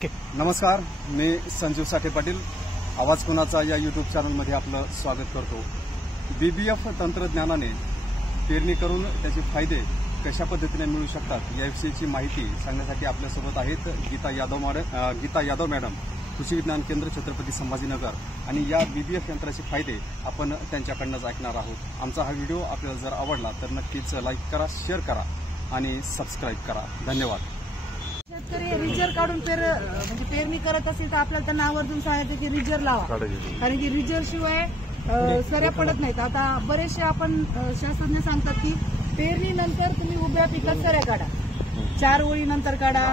नमस्कार, मी संजीव साठे पाटील. आवाज कोणाचा या यूट्यूब चॅनलमध्ये आपलं स्वागत करतो. बीबीएफ तंत्रज्ञानाने पेरणी करून त्याचे फायदे कशा पद्धतीने मिळू शकतात याविषयीची माहिती सांगण्यासाठी आपल्यासोबत आहेत गीता यादव मॅडम, कृषी विज्ञान केंद्र, छत्रपती संभाजीनगर. आणि या बीबीएफ यंत्राचे फायदे आपण त्यांच्याकडूनच ऐकणार आहोत. आमचा हा व्हिडिओ आपल्याला जर आवडला तर नक्कीच लाईक करा, शेअर करा आणि सबस्क्राईब करा. धन्यवाद. शेतकरी रिजर काढून पेरणी करत असेल तर आपल्याला त्यांना आवर्जून सांगायचं की रिजर लावा, कारण की रिजर शिवाय सऱ्या पडत नाहीत. आता बरेचसे आपण शास्त्रज्ञ सांगतात की पेरणीनंतर तुम्ही उभ्या पिकात सऱ्या काढा, 4 ओळी नंतर काढा.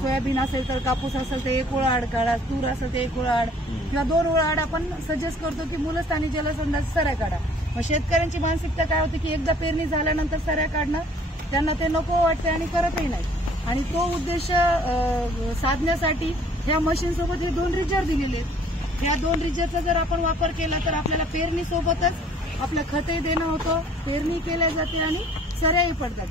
सोयाबीन असेल तर, कापूस असेल तर 1 ओळ आड काढा, तूर असेल तर 1 ओळ आड किंवा 2 ओळ आड आपण सजेस्ट करतो की मूलस्थानी जलसंधारण सऱ्या काढा. मग शेतकऱ्यांची मानसिकता काय होती की एकदा पेरणी झाल्यानंतर सऱ्या काढणं त्यांना ते नको वाटते आणि करतही नाही. आणि तो उद्देश साधण्यासाठी ह्या मशीन सोबत हे 2 रिजर दिलेले आहेत. ह्या 2 रिजरचा जर आपण वापर केला तर आपल्याला पेरणी सोबतच आपलं खतही देणं होतं, पेरणी केल्या जाते आणि सऱ्याही पडतात.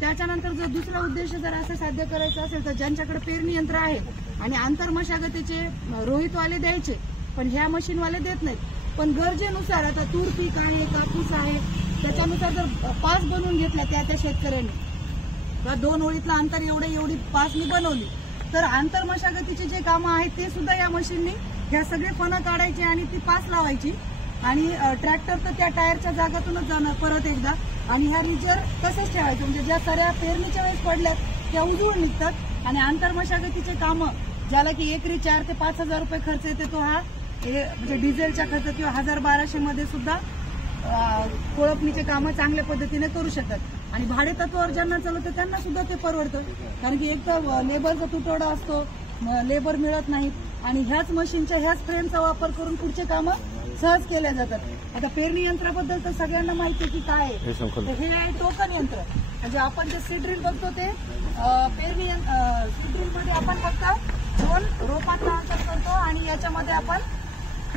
त्याच्यानंतर जर दुसरा उद्देश जर असं साध्य करायचा असेल तर ज्यांच्याकडे पेरणी यंत्र आहे आणि आंतरमशागतीचे रोहितवाले द्यायचे, पण ह्या मशीनवाले देत नाहीत. पण गरजेनुसार आता तूर पीक आहे, कापूस आहे, त्याच्यानुसार जर पास बनवून घेतला त्या शेतकऱ्यांनी, 2 ओळीतलं अंतर एवढी पासनी बनवली तर आंतरमशागतीचे जे कामं आहेत ते सुद्धा या मशीननी ह्या सगळे फणं काढायचे आणि ती पास लावायची. आणि ट्रॅक्टर तर त्या टायरच्या जागातूनच जाणार परत एकदा. आणि ह्या रिजर तसेच ठेवायचे, म्हणजे ज्या सऱ्या पेरणीच्या वेळेस पडल्यात त्या उजवून निघतात. आणि आंतरमशागतीचे कामं ज्याला की एकरी 4 ते 5 हजार रुपये खर्च येते, तो हा म्हणजे डिझेलच्या खर्च किंवा 1200 मध्ये सुद्धा कोळपणीचे कामं चांगल्या पद्धतीने करू शकतात. आणि भाडेतत्वावर ज्यांना चालवतं त्यांना सुद्धा ते परवडतं, कारण की एक तर लेबरचा तुटवडा असतो, लेबर मिळत नाहीत आणि ह्याच मशीनच्या ह्याच फ्रेमचा वापर करून पुढचे कामं सहज केल्या जातात. आता पेरणी यंत्राबद्दल तर सगळ्यांना माहिती आहे की काय आहे. हे आहे टोकन यंत्र. म्हणजे आपण जे सीड्रिल बघतो ते पेरणी सीड्रिलमध्ये आपण फक्त 2 रोपांचा अंतर करतो आणि याच्यामध्ये आपण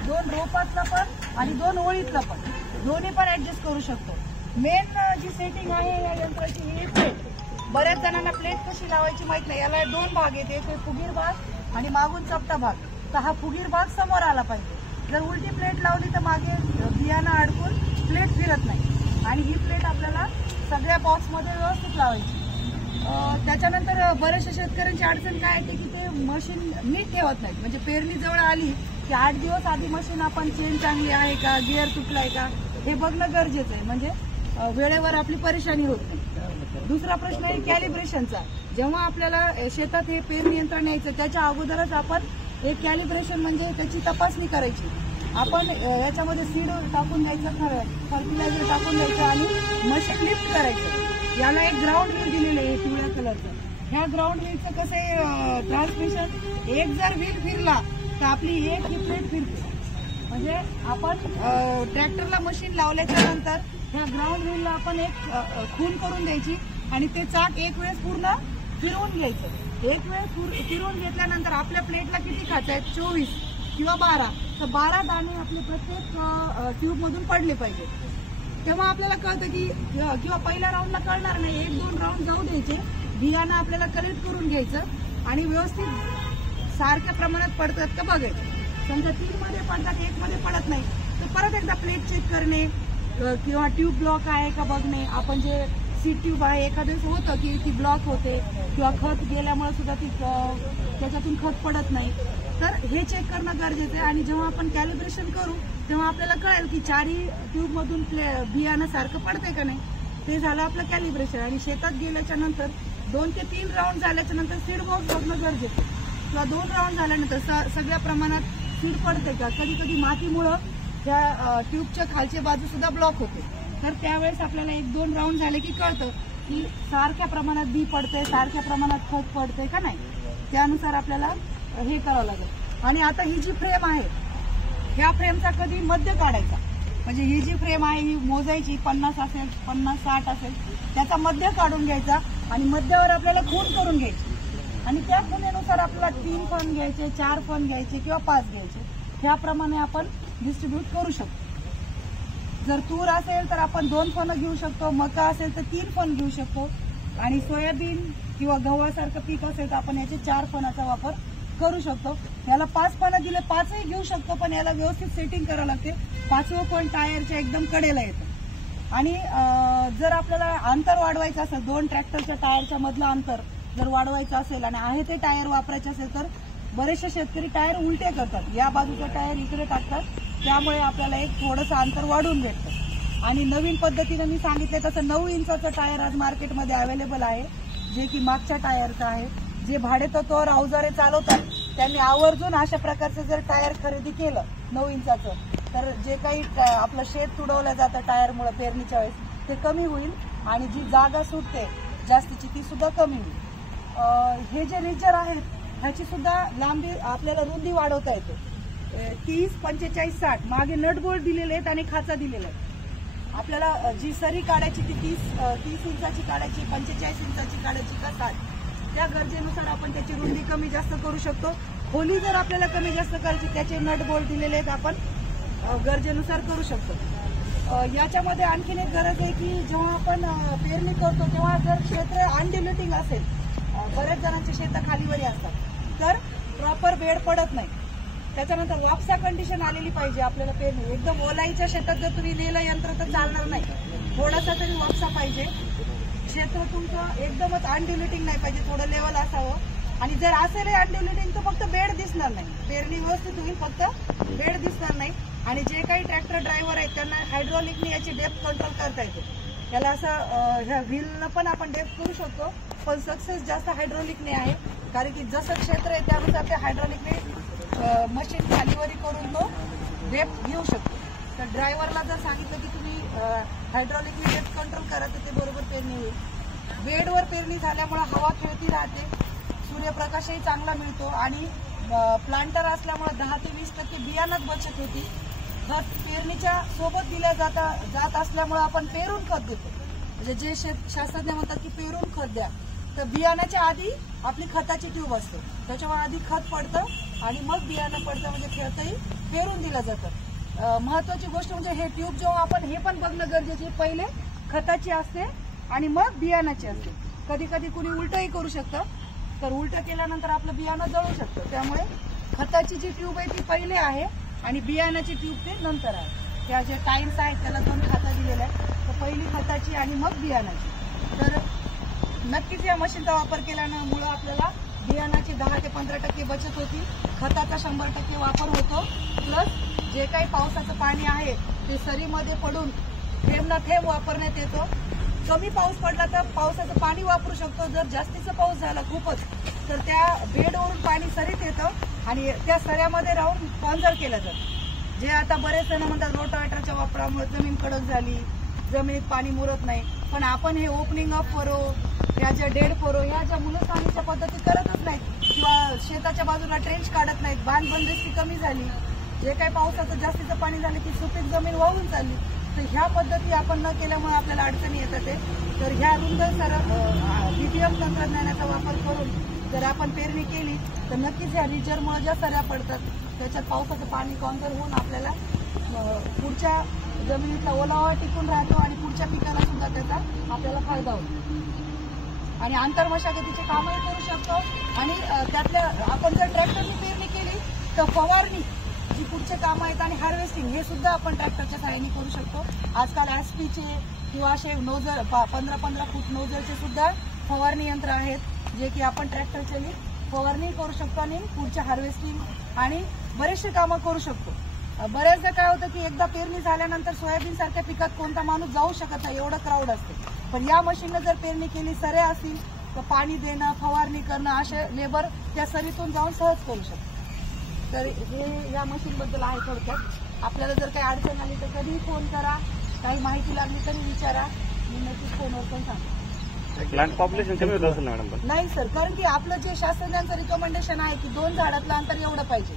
2 रोपातला पण आणि 2 ओळीतला पण दोन्ही पण ऍडजस्ट करू शकतो. मेन जी सेटिंग आहे या यंत्राची ही प्लेट. बऱ्याच जणांना प्लेट कशी लावायची माहित नाही. याला 2 भाग येते, एक फुगीर भाग आणि मागून चपटा भाग. तर हा फुगीर भाग समोर आला पाहिजे. जर उलटी प्लेट लावली तर मागे बियाणं अडकून प्लेट फिरत नाही. आणि ही प्लेट आपल्याला सगळ्या बॉक्समध्ये व्यवस्थित लावायची. त्याच्यानंतर बऱ्याचशा शेतकऱ्यांची अडचण काय येते की ते मशीन नीट ठेवत नाहीत. म्हणजे पेरणी जवळ आली की 8 दिवस आधी मशीन आपण चेन चांगली आहे का, गिअर तुटलाय का हे बघणं गरजेचं आहे, म्हणजे वेळेवर आपली परेशानी होत नाही. दुसरा प्रश्न आहे कॅलिब्रेशनचा. जेव्हा आपल्याला शेतात हे पेरणी यंत्र न्यायचं त्याच्या अगोदरच आपण एक कॅलिब्रेशन म्हणजे त्याची तपासणी करायची. आपण याच्यामध्ये सीड टाकून द्यायचं, फर्टिलायझर टाकून द्यायचं आणि मशीन लिफ्ट करायचं. याला एक ग्राउंड व्हील दिलेलं आहे पिवळ्या कलरचं. ह्या ग्राउंड व्हीलचं कसं आहे ट्रान्समिशन, एक जर व्हील फिरला तर आपली एक ही प्लेट फिरते. म्हणजे आपण ट्रॅक्टरला मशीन लावल्याच्या नंतर ह्या ग्राउंड व्हीलला आपण एक खून करून द्यायची आणि ते चाक एक वेळेस पूर्ण फिरवून घ्यायचं. एक वेळ फिरवून घेतल्यानंतर आपल्या प्लेटला किती खायचं आहे, 24 किंवा 12, तर 12 दाणे आपले प्रत्येक ट्यूब मधून पडले पाहिजे. तेव्हा आपल्याला कळतं की किंवा पहिल्या राऊंडला कळणार नाही, 1-2 राऊंड जाऊ द्यायचे, बियाणं आपल्याला कलेक्ट करून घ्यायचं आणि व्यवस्थित सारख्या प्रमाणात पडतात का बघायचं. समजा 3 मध्ये पडतात, 1 मध्ये पडत नाही तर परत एकदा प्लेट चेक करणे किंवा ट्यूब ब्लॉक आहे का बघणे. आपण जे सीड ट्यूब आहे एखाद्या वेळेस होतं की ती ब्लॉक होते किंवा खत गेल्यामुळे सुद्धा ती त्याच्यातून खत पडत नाही, तर हे चेक करणं गरजेचं आहे. आणि जेव्हा आपण कॅलिब्रेशन करू तेव्हा आपल्याला कळेल की 4ही ट्यूब मधून बियाणं सारखं पडतंय का नाही. ते झालं आपलं कॅलिब्रेशन. आणि शेतात गेल्याच्या नंतर 2 ते 3 राऊंड झाल्याच्या नंतर सीड बॉक्स बघणं गरजेचं आहे. किंवा 2 राऊंड झाल्यानंतर सगळ्या प्रमाणात सीड पडते का. कधी कधी मातीमुळं त्या ट्यूबच्या खालची बाजू सुद्धा ब्लॉक होते, तर त्यावेळेस आपल्याला 1-2 राऊंड झाले की कळतं की सारख्या प्रमाणात बी पडतंय, सारख्या प्रमाणात खत पडतंय का नाही. त्यानुसार आपल्याला हे करावं लागेल. आणि आता ही जी फ्रेम आहे ह्या फ्रेमचा कधी मध्य काढायचा, म्हणजे ही जी फ्रेम आहे ही मोजायची, 50 असेल, 50-60 असेल, त्याचा मध्य काढून घ्यायचा आणि मध्यावर आपल्याला खून करून घ्यायची. आणि त्या खुणेनुसार आपल्याला 3 फण घ्यायचे, 4 फण घ्यायचे किंवा 5 घ्यायचे. ह्याप्रमाणे आपण डिस्ट्रीब्यूट करू शकतो. जर तूर असेल तर आपण 2 फणं घेऊ शकतो, मका असेल तर 3 फण घेऊ शकतो आणि सोयाबीन किंवा गव्हासारखं पीक असेल तर आपण याचे 4 फणाचा वापर करू शकतो. याला 5 फणं दिले 5ही घेऊ शकतो, पण याला व्यवस्थित सेटिंग करावं लागते. 5वं फण टायरच्या एकदम कडेला येतं. आणि जर आपल्याला अंतर वाढवायचं असेल, 2 ट्रॅक्टरच्या टायरच्या मधलं अंतर जर वाढवायचं असेल आणि आहे ते टायर वापरायचे असेल तर बरेचसे शेतकरी टायर उलटे करतात. या बाजूचा टायर इकडे टाकतात, त्यामुळे आपल्याला एक थोडंसं अंतर वाढून भेटतं. आणि नवीन पद्धतीनं मी सांगितले तसं 9 इंचाचं टायर आज मार्केटमध्ये अवेलेबल आहे, जे की मागच्या टायरचं आहे. जे भाडेतत्वावर अवजारे चालवतात त्यांनी आवर्जून अशा प्रकारचं जर टायर खरेदी केलं 9 इंचाचं, तर जे काही आपलं शेत तुडवलं जातं टायरमुळे पेरणीच्या वेळेस ते कमी होईल आणि जी जागा सुटते जास्तीची ती सुद्धा कमी होईल. हे जे रिजर आहेत ह्याची सुद्धा लांबी आपल्याला रुंदी वाढवता येते. 30, 45, 60 मागे नट बोल्ट दिलेले आहेत आणि खाचा दिलेला आहे. आपल्याला जी सरी काढायची ती 30 इंचाची काढायची, 45 इंचाची काढायची का 60, त्या गरजेनुसार आपण त्याची रुंदी कमी जास्त करू शकतो. खोली जर आपल्याला कमी जास्त करायची त्याचे नट बोल्ट दिलेले आहेत, आपण गरजेनुसार करू शकतो. याच्यामध्ये आणखीन एक गरज आहे की जेव्हा आपण पेरणी करतो तेव्हा जर क्षेत्र अनडिल्युटिंग असेल, बऱ्याच जणांची शेतं खालीवरी असतात, तर प्रॉपर बेड पडत नाही. त्याच्यानंतर वापसा कंडिशन आलेली पाहिजे आपल्याला पेरणी. एकदम ओलाईच्या शेतात जर तुम्ही नेलं यंत्र तर चालणार नाही, थोडासा तरी वापसा पाहिजे. क्षेत्र तुमचं एकदमच अनडिल्युटिंग नाही पाहिजे, थोडं लेवल असावं. आणि जर असेल अनडिल्युटिंग तर फक्त बेड दिसणार नाही, पेरणी व्यवस्थित होईल, फक्त बेड दिसणार नाही. आणि जे काही ट्रॅक्टर ड्रायव्हर आहेत त्यांना हायड्रॉलिकने याची डेप्थ कंट्रोल करता येते. याला असं ह्या व्हीलनं पण आपण डेप्थ करू शकतो, पण सक्सेस जास्त हायड्रॉलिकने आहे, कारण की जसं क्षेत्र आहे त्यानुसार ते हायड्रॉलिकने मशीन खालीवरी करून तो डेप्थ घेऊ शकतो. तर ड्रायव्हरला जर सांगितलं की तुम्ही हायड्रॉलिकने डेप्थ कंट्रोल करा तर ते बरोबर पेरणी होईल. बेडवर पेरणी झाल्यामुळे हवा खेळती राहते, सूर्यप्रकाशही चांगला मिळतो आणि प्लांटर असल्यामुळे 10 ते 20% बियाणात बचत होती. खत पेरणीच्या सोबत दिल्या जात असल्यामुळे आपण पेरून खत देतो. म्हणजे जे शास्त्रज्ञ म्हणतात की पेरून खत द्या, तर बियाण्याच्या आधी आपली खताची ट्यूब असते, त्याच्यामुळे आधी खत पडतं आणि मग बियाणं पडतं, म्हणजे खतही पेरून दिलं जातं. महत्वाची गोष्ट म्हणजे हे ट्यूब जेव्हा आपण हे पण बघणं गरजेचे, पहिले खताची असते आणि मग बियाणाची असते. कधी कधी कुणी उलटही करू शकतं, तर उलटं केल्यानंतर आपलं बियाणं जळू शकतं. त्यामुळे खताची जी ट्यूब आहे ती पहिले आहे आणि बियाण्याची ट्यूब ते नंतर आहे. त्या जे टाईम्स आहेत त्याला 2 खाता दिलेल्या आहेत, तर पहिली खताची आणि मग बियाणाची. तर नक्कीच या मशीनचा वापर केल्यामुळे आपल्याला बियाणाची 10 ते 15% बचत होती, खताचा 100% वापर होतो, प्लस जे काही पावसाचं पाणी आहे ते सरीमध्ये पडून थेंब ना थेंब वापरण्यात येतो. कमी पाऊस पडला तर पावसाचं पाणी वापरू शकतो. जर जास्तीचा पाऊस झाला खूपच तर त्या बेडवरून पाणी सरीत येतं आणि त्या सऱ्यामध्ये राहून कॉन्झर्व केलं जातं. जे आता बरेच जण म्हणतात रोटावेटरच्या वापरामुळे जमीन कडक झाली, जमिनीत पाणी मुरत नाही, पण आपण हे ओपनिंग ऑफ फरो, या ज्या डेड फरो, या ज्या मुलस्थानीच्या पद्धती करतच नाहीत किंवा शेताच्या बाजूला ट्रेंच काढत नाहीत. बांधबंदिस्ती कमी झाली, जे काही पावसाचं जास्तीचं पाणी झालं की सुपीक जमीन वाहून चालली. तर ह्या पद्धती आपण न केल्यामुळे आपल्याला अडचणी येतात. तर ह्या रुंद बीबीएफ तंत्रज्ञानाचा वापर करून जर आपण पेरणी केली तर नक्कीच ह्या रिजरमुळे ज्या सऱ्या पडतात त्याच्यात पावसाचं पाणी कॉन्झर्व होऊन आपल्याला पुढच्या जमिनीचा ओलावा टिकून राहतो आणि पुढच्या पिकाला सुद्धा त्याचा आपल्याला फायदा होतो. आणि आंतरमशागतीचे कामही करू शकतो. आणि त्यातल्या आपण जर ट्रॅक्टरनी पेरणी केली तर फवारणी जी पुढचे कामं आहेत आणि हार्वेस्टिंग हे सुद्धा आपण ट्रॅक्टरच्या सहाय्याने करू शकतो. आजकाल एसपीचे किंवा असे नोझल 15-15 फूट नोझलचे सुद्धा फवारणी यंत्र आहेत, जे की आपण ट्रॅक्टरच्या फवारणी करू शकतो आणि पुढच्या हार्वेस्टिंग आणि बरेचसे कामं करू शकतो. बऱ्याचदा काय होतं की एकदा पेरणी झाल्यानंतर सोयाबीन सारख्या पिकात कोणता माणूस जाऊ शकत नाही, एवढं क्राऊड असते. पण या मशीननं जर पेरणी केली, सऱ्या असतील तर पाणी देणं, फवारणी करणं असे लेबर त्या सरीतून जाऊन सहज करू शकतो. तर हे या मशीनबद्दल आहे थोडक्यात. आपल्याला जर काही अडचण आली तर कधीही फोन करा, काही माहिती लागली तरी विचारा, मी नक्कीच फोनवर पण सांगतो. प्लांट पॉप्युलेशन कमी होत असेल ना मॅडम? नाही सर, कारण की आपलं जे शास्त्रज्ञांचं रिकमेंडेशन आहे की 2 झाडातलं अंतर एवढं पाहिजे.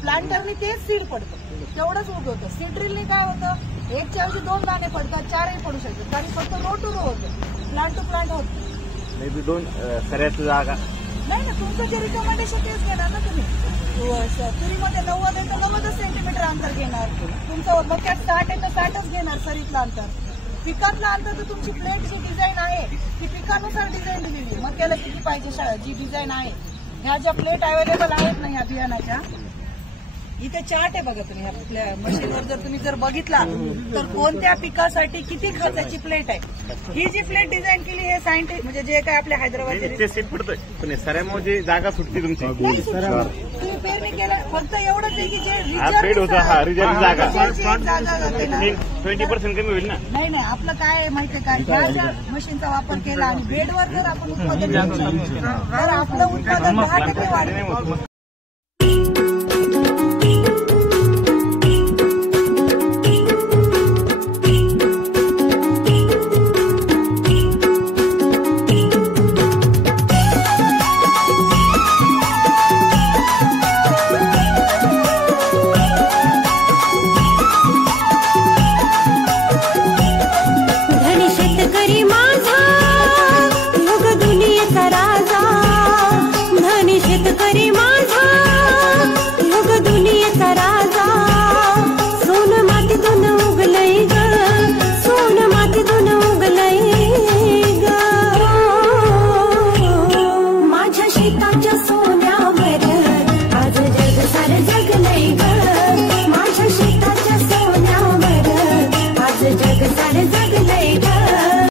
प्लांटरनी तेच सीड पडतं, तेवढंच उगवतं. सीड ड्रिलनी काय होतं, 1च्या ऐवजी 2 दाणे पडतात, 4ही पडू शकतात, कारण फक्त रो टू रो होतं, प्लांट टू प्लांट होतं. मे बी 2 सऱ्याची जागा नाही ना, तुमचं जे रिकमेंडेशन तेच घेणार ना तुम्ही. तुरीमध्ये 90 आहे तर 90 सेंटीमीटर अंतर घेणार, तुमचं मक्यात 60 आहे तर 60च घेणार सरीतलं अंतर. पिकातला अंतर तर तुमची प्लेट जी डिझाईन आहे ती पिकानुसार डिझाईन दिलेली, मक्याला किती पाहिजे जी डिझाईन आहे. ह्या ज्या प्लेट अवेलेबल आहेत ना ह्या बियाणाच्या, इथे चार्ट आहे बघा तुम्ही. आपल्या मशीनवर जर तुम्ही बघितला तर कोणत्या पिकासाठी किती खर्चाची प्लेट आहे. ही जी प्लेट डिझाईन केली हे सायंटिस्ट म्हणजे जे काय आपल्या हैदराबादचे सीट पडतोय पण सऱ्यामध्ये जागा सुटते तुमची. तुम्ही पेरणी केलं फक्त एवढंच आहे की जे पेड होता हा रिजर्व जागा जागा जाते ना 20% कमी होईल ना. नाही आपलं काय आहे माहितीये का, ह्या ज्या मशीनचा वापर केला आणि बेडवर जर आपण उत्पादन घेतलं तर आपलं उत्पादन 10% वाढेल. शेतकरी माझा योग दुनियेचा राजा, धनी शेतकरी माझा.